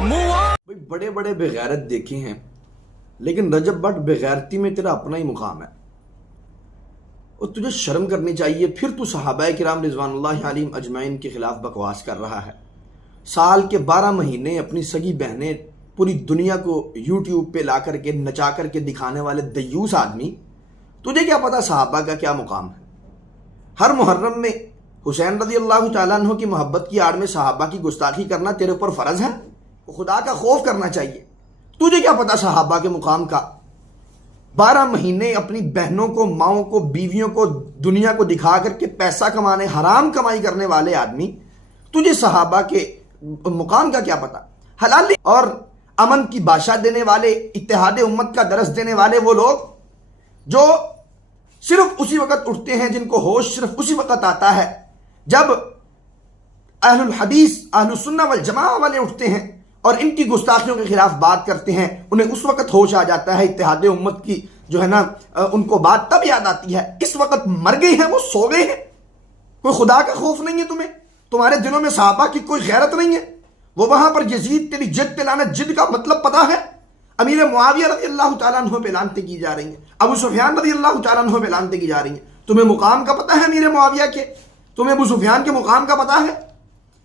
بھائی بڑے بڑے بغیرت دیکھے ہیں، لیکن رجب بٹ بغیرتی میں تیرا اپنا ہی مقام ہے اور تجھے شرم کرنی چاہیے۔ پھر تو صحابہ کرام رضوان اللہ علیہم اجمعین کے خلاف بکواس کر رہا ہے۔ سال کے 12 مہینے اپنی سگی بہنیں پوری دنیا کو یوٹیوب پہ لا کر کے نچا کر کے دکھانے والے دیوس آدمی، تجھے کیا پتا صحابہ کا کیا مقام ہے؟ ہر محرم میں حسین رضی اللہ تعالیٰ عنہ کی محبت کی آڑ میں صحابہ کی گستاخی کرنا تیرے اوپر فرض ہے؟ خدا کا خوف کرنا چاہیے۔ تجھے کیا پتا صحابہ کے مقام کا؟ 12 مہینے اپنی بہنوں کو، ماؤں کو، بیویوں کو دنیا کو دکھا کر کے پیسہ کمانے، حرام کمائی کرنے والے آدمی، تجھے صحابہ کے مقام کا کیا پتا؟ حلالی اور امن کی بادشاہ دینے والے، اتحاد امت کا درس دینے والے وہ لوگ جو صرف اسی وقت اٹھتے ہیں، جن کو ہوش صرف اسی وقت آتا ہے جب اہل الحدیث، اہل السنہ والجماعہ والے اٹھتے ہیں اور ان کی گستاخیوں کے خلاف بات کرتے ہیں، انہیں اس وقت ہوش آ جاتا ہے، اتحاد امت کی جو ہے نا ان کو بات تب یاد آتی ہے۔ اس وقت مر گئے ہیں، وہ سو گئے ہیں۔ کوئی خدا کا خوف نہیں ہے تمہیں؟ تمہارے دلوں میں صحابہ کی کوئی غیرت نہیں ہے؟ وہ وہاں پر یزید تیری جد پہ لعنت، جد کا مطلب پتا ہے؟ امیر معاویہ رضی اللہ تعالیٰ عنہ پہ لعنتیں کی جا رہی ہیں، ابو سفیان رضی اللہ تعالیٰ عنہ پہ لعنتیں کی جا رہی ہیں۔ تمہیں مقام کا پتا ہے امیر معاویہ کے؟ تمہیں ابو سفیان کے مقام کا پتا ہے؟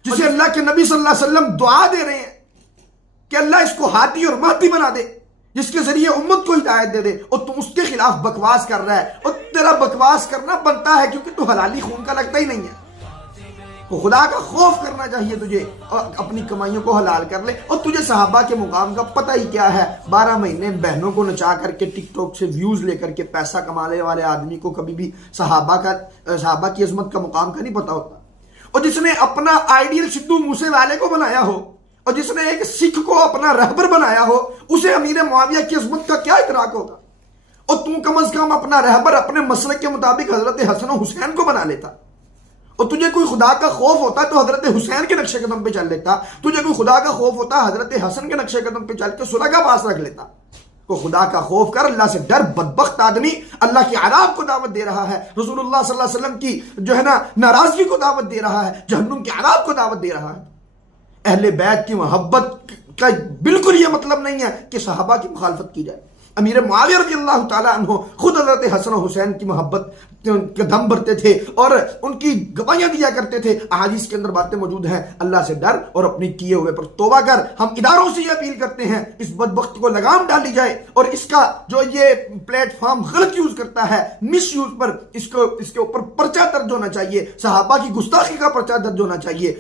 جسے اللہ کے نبی صلی اللہ علیہ وسلم دعا دے رہے ہیں کہ اللہ اس کو ہادی اور مہدی بنا دے، جس کے ذریعے امت کو ہدایت دے دے، اور تم اس کے خلاف بکواس کر رہا ہے، اور تیرا بکواس کرنا بنتا ہے کیونکہ تو حلالی خون کا لگتا ہی نہیں ہے۔ تو خدا کا خوف کرنا چاہیے تجھے، اور اپنی کمائیوں کو حلال کر لے۔ اور تجھے صحابہ کے مقام کا پتہ ہی کیا ہے؟ 12 مہینے بہنوں کو نچا کر کے ٹک ٹاک سے ویوز لے کر کے پیسہ کمانے والے آدمی کو کبھی بھی صحابہ کی عظمت کا مقام کا نہیں پتا ہوتا۔ اور جس نے اپنا آئیڈیل سدھو موسے والے کو بنایا ہو، اور جس نے ایک سکھ کو اپنا رہبر بنایا ہو، اسے امیر معاویہ کی عظمت کا کیا ادراک ہوگا؟ اور تم کم از کم اپنا رہبر اپنے مسلک کے مطابق حضرت حسن و حسین کو بنا لیتا۔ اور تجھے کوئی خدا کا خوف ہوتا تو حضرت حسین کے نقش قدم پہ چل لیتا۔ تجھے کوئی خدا کا خوف ہوتا حضرت حسن کے نقش قدم پہ چل کے صلح کا پاس رکھ لیتا۔ تو خدا کا خوف کر، اللہ سے ڈر۔ بدبخت آدمی اللہ کی عذاب کو دعوت دے رہا ہے، رسول اللہ صلی اللہ علیہ وسلم کی جو ہے نا ناراضگی کو دعوت دے رہا ہے، جہنم کے عذاب کو دعوت دے رہا ہے۔ اہل بیت کی محبت کا بالکل یہ مطلب نہیں ہے کہ صحابہ کی مخالفت کی جائے۔ امیر معاویہ رضی اللہ تعالیٰ عنہ خود حضرت حسن و حسین کی محبت کے دم بھرتے تھے اور ان کی گواہیاں دیا کرتے تھے۔ احادیث کے اندر باتیں موجود ہیں۔ اللہ سے ڈر اور اپنی کیے ہوئے پر توبہ کر۔ ہم اداروں سے یہ اپیل کرتے ہیں اس بدبخت کو لگام ڈالی جائے، اور اس کا جو یہ پلیٹ فارم غلط یوز کرتا ہے، مس یوز پر، اس کے اوپر پرچہ درج ہونا چاہیے، صحابہ کی گستاخی کا پرچہ درج ہونا چاہیے۔